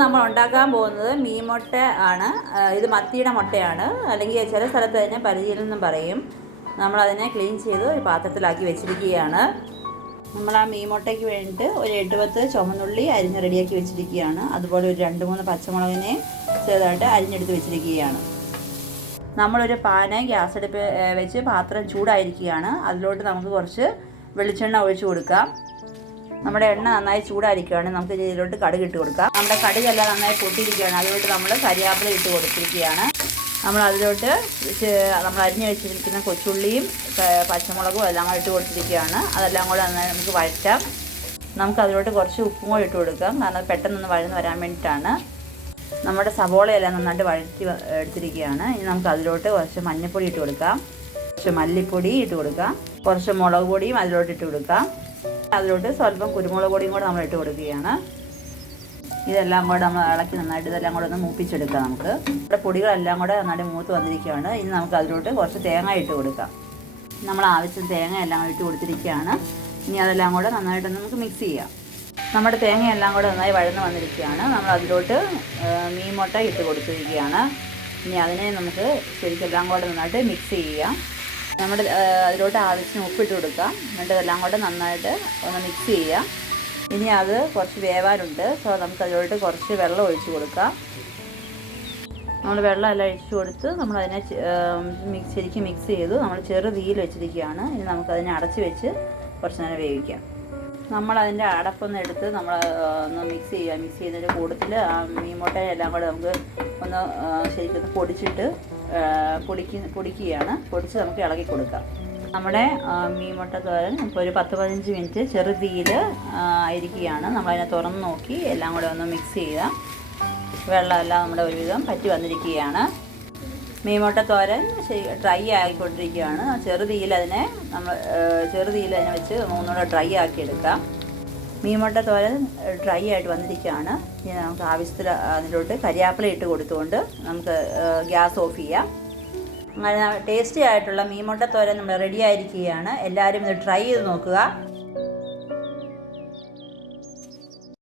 നമ്മൾ ഉണ്ടാക്കാൻ പോകുന്നത് മീൻ മുട്ട ആണ്. ഇത് മത്തിയുടെ മുട്ടയാണ്, അല്ലെങ്കിൽ ചില സ്ഥലത്ത് തന്നെ പരിചയം എന്നും പറയും. നമ്മളതിനെ ക്ലീൻ ചെയ്ത് ഒരു പാത്രത്തിലാക്കി വെച്ചിരിക്കുകയാണ്. നമ്മൾ ആ മീൻ മുട്ടയ്ക്ക് വേണ്ടിയിട്ട് ഒരു 8-10 ചുവന്നുള്ളി അരിഞ്ഞ് റെഡിയാക്കി വെച്ചിരിക്കുകയാണ്. അതുപോലെ ഒരു 2-3 പച്ചമുളകിനെ ചെറുതായിട്ട് അരിഞ്ഞെടുത്ത് വെച്ചിരിക്കുകയാണ്. നമ്മളൊരു പാന് ഗ്യാസ് അടുപ്പ് വെച്ച് പാത്രം ചൂടായിരിക്കുകയാണ്. അതിലോട്ട് നമുക്ക് കുറച്ച് വെളിച്ചെണ്ണ ഒഴിച്ച് കൊടുക്കാം. നമ്മുടെ എണ്ണ നന്നായി ചൂടായിരിക്കുകയാണ്. നമുക്ക് ഇതിലോട്ട് കടുക് ഇട്ട് കൊടുക്കാം. നമ്മുടെ കടുകെല്ലാം നന്നായി പൊട്ടിയിരിക്കുകയാണ്. അതിലോട്ട് നമ്മൾ കരിയാപ്പില ഇട്ട് കൊടുത്തിരിക്കുകയാണ്. നമ്മൾ അതിലോട്ട് നമ്മൾ അരിഞ്ഞ് വെച്ചിരിക്കുന്ന കൊച്ചുള്ളിയും പച്ചമുളകും എല്ലാം കൂടെ ഇട്ട് കൊടുത്തിരിക്കുകയാണ്. അതെല്ലാം കൂടെ നന്നായി നമുക്ക് വഴറ്റാം. നമുക്ക് അതിലോട്ട് കുറച്ച് ഉപ്പും കൂടെ ഇട്ട് കൊടുക്കാം, കാരണം പെട്ടെന്നൊന്ന് വഴന്ന് വരാൻ വേണ്ടിയിട്ടാണ്. നമ്മുടെ സവോളയെല്ലാം നന്നായിട്ട് വഴറ്റി എടുത്തിരിക്കുകയാണ്. ഇനി നമുക്ക് അതിലോട്ട് കുറച്ച് മഞ്ഞൾപ്പൊടി ഇട്ട് കൊടുക്കാം, കുറച്ച് മല്ലിപ്പൊടി ഇട്ട് കൊടുക്കാം, കുറച്ച് മുളക് പൊടിയും അതിലോട്ട് ഇട്ട് കൊടുക്കാം. അതിലോട്ട് സ്വല്പം കുരുമുളക് പൊടിയും കൂടെ നമ്മൾ ഇട്ട് കൊടുക്കുകയാണ്. ഇതെല്ലാം കൂടെ നമ്മൾ ഇളക്കി നന്നായിട്ട് ഇതെല്ലാം കൂടെ ഒന്ന് മൂപ്പിച്ചെടുക്കാം. നമുക്ക് ഇവിടെ പൊടികളെല്ലാം കൂടെ നന്നായിട്ട് മൂത്ത് വന്നിരിക്കുകയാണ്. ഇനി നമുക്ക് അതിലോട്ട് കുറച്ച് തേങ്ങ ഇട്ട് കൊടുക്കാം. നമ്മൾ ആവശ്യം തേങ്ങ എല്ലാം കൂടെ ഇട്ട് കൊടുത്തിരിക്കുകയാണ്. ഇനി അതെല്ലാം കൂടെ നന്നായിട്ടൊന്ന് നമുക്ക് മിക്സ് ചെയ്യാം. നമ്മുടെ തേങ്ങയെല്ലാം കൂടെ നന്നായി വഴന്ന് വന്നിരിക്കുകയാണ്. നമ്മൾ അതിലോട്ട് മീൻ മുട്ട ഇട്ട് കൊടുത്തിരിക്കുകയാണ്. ഇനി അതിനെ നമുക്ക് ശരിക്കെല്ലാം കൂടെ നന്നായിട്ട് മിക്സ് ചെയ്യാം. നമ്മുടെ അതിലോട്ട് ആവശ്യത്തിന് ഉപ്പിട്ട് കൊടുക്കാം. എന്നിട്ട് ഇതെല്ലാം കൂടെ നന്നായിട്ട് ഒന്ന് മിക്സ് ചെയ്യാം. ഇനി അത് കുറച്ച് വേവാനുണ്ട്. സോ നമുക്ക് അതിലോട്ട് കുറച്ച് വെള്ളം ഒഴിച്ച് കൊടുക്കാം. നമ്മൾ വെള്ളം എല്ലാം ഒഴിച്ച് കൊടുത്ത് നമ്മളതിനെ ശരിക്കും മിക്സ് ചെയ്തു നമ്മൾ ചെറു തീയിൽ വെച്ചിരിക്കുകയാണ്. ഇനി നമുക്കതിനെ അടച്ച് വെച്ച് കുറച്ച് നേരം വേവിക്കാം. നമ്മളതിൻ്റെ അടപ്പൊന്ന് എടുത്ത് നമ്മൾ ഒന്ന് മിക്സ് ചെയ്യുക. മിക്സ് ചെയ്യുന്നതിൻ്റെ കൂട്ടത്തിൽ മീൻ മുട്ടയെല്ലാം കൂടെ നമുക്ക് ഒന്ന് ശരിക്കും പൊടിച്ചിട്ട് പൊടിക്കുകയാണ്. പൊടിച്ച് നമുക്ക് ഇളക്കി കൊടുക്കാം. നമ്മുടെ മീൻ മുട്ട തോരൻ ഇപ്പോൾ ഒരു 10-15 മിനിറ്റ് ചെറു തീയിൽ ആയിരിക്കുകയാണ്. നമ്മളതിനെ തുറന്ന് നോക്കി എല്ലാം കൂടെ ഒന്ന് മിക്സ് ചെയ്യുക. വെള്ളമെല്ലാം നമ്മുടെ ഒരുവിധം പറ്റി വന്നിരിക്കുകയാണ്. മീൻ മുട്ട തോരൻ ഡ്രൈ ആയിക്കൊണ്ടിരിക്കുകയാണ്. ചെറു തീയിൽ അതിനെ വെച്ച് ഒന്നുകൂടെ ഡ്രൈ ആക്കി എടുക്കാം. മീൻ മുട്ട തോരൻ ഡ്രൈ ആയിട്ട് വന്നിരിക്കുകയാണ്. ഇനി നമുക്ക് ആവശ്യത്തിൽ അതിലോട്ട് കരിയാപ്പില ഇട്ട് കൊടുത്തുകൊണ്ട് നമുക്ക് ഗ്യാസ് ഓഫ് ചെയ്യാം. അങ്ങനെ ടേസ്റ്റി ആയിട്ടുള്ള മീൻ മുട്ട തോരൻ നമ്മൾ റെഡി ആയിരിക്കുകയാണ്. എല്ലാവരും ഇത് ട്രൈ ചെയ്ത് നോക്കുക.